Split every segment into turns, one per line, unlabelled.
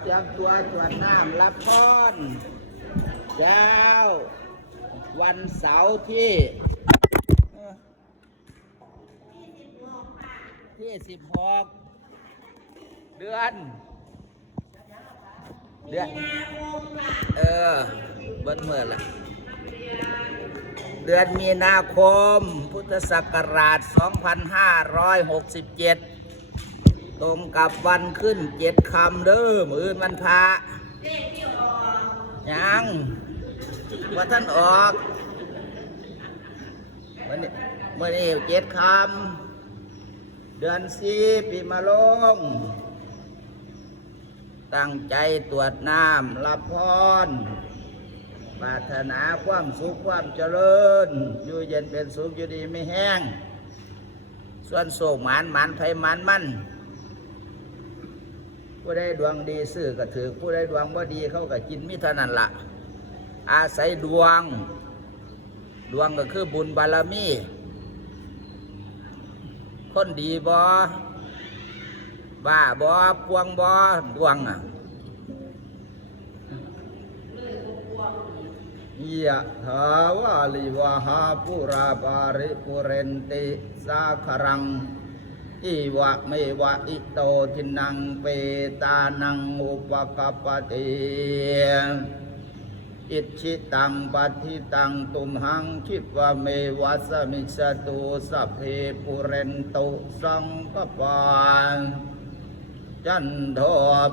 เตรียมตัวตรวจน้ำรับพรเช้า วันเสาร์ที่ที่สิบหกเดือน เดือน เออเบิ้เมื่อละเดือนมีนาคม พุทธศักราช 2567 ตรงกับวันขึ้นเจ็ดคำเด้อมืออนวันพระยังว่าท่านออกมื่อนี้มื่อนี้เจ็ดคำเดือนสี่ปีมะลง ตั้งใจตรวจน้ำรับพรปรารถนาความสุขความเจริญ อยู่เย็นเป็นสุขอยู่ดีไม่แห้ง ส่วนโศกหมานหมานไผหมานมัน ผู้ใดดวงดีซื้อก็ถือผู้ใดดวงบ่ดีเขาก็กินมิเท่านั้นละอาศัยดวง ดวงก็คือบุญบารมี คนดีบ่บ้าบ่ปวงบ่ดวงอะยะถาวาลิวหาปุราปาริปุเรนติสาคารัง อิวะเมวะอิโตทินังเปตานังอุปกปปติอิชิตังปัติตังตุมหังคิปะเมวะสมิสตุสัพเพปุเรนตุสังกปานจันโท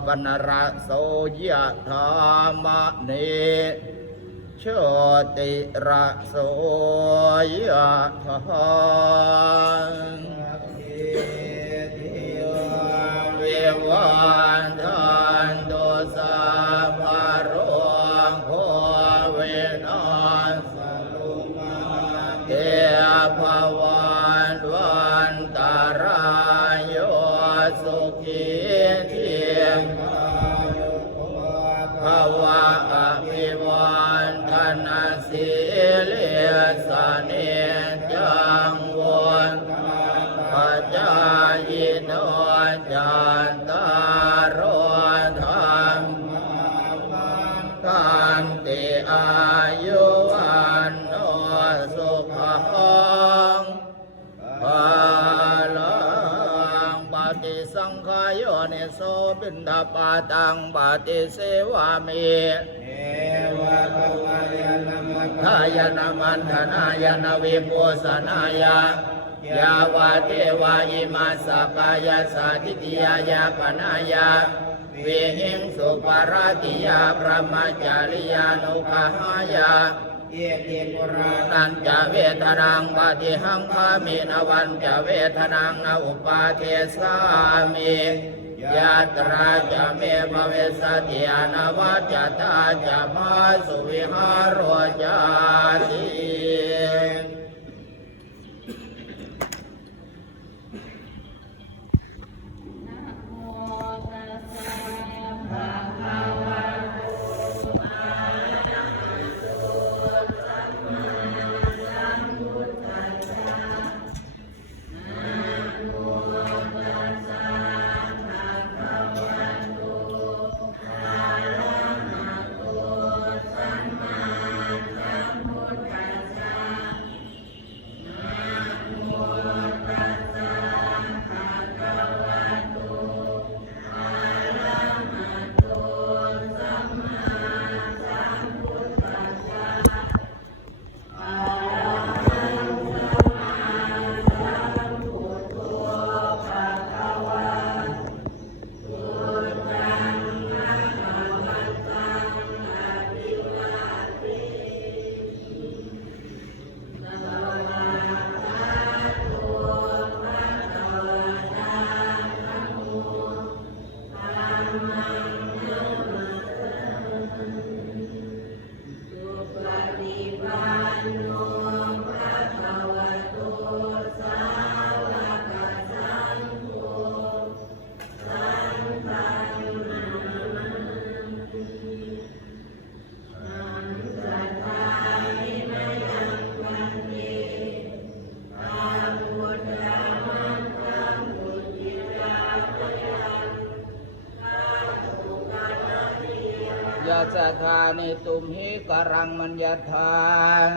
ปนระโสยะธามะเนโชติระโสยะทา สุขีเทียมภาวะอภิวันธนาสิเลสเนจังวนปัจจายโนจันตารธรรมกันติอา โยเนโสบินดาปาตังปฏิเสวามิทายนามันธนายนาวิปุสนายายาวาเทวายิมาสกายาสาธิติยายาปนายา เวหิงสุปาราติยาพระมจาริยานุภาหายาเอติปุรานันจะเวทนังปฏิหังคามินวันจะเวทนังนาอุปาเทสามิยาตราจะเมภเวสติอนาวัจะตาจะมาสุวิหารโรจาติ ยะสถานิตุมหิกรังมัญญทาง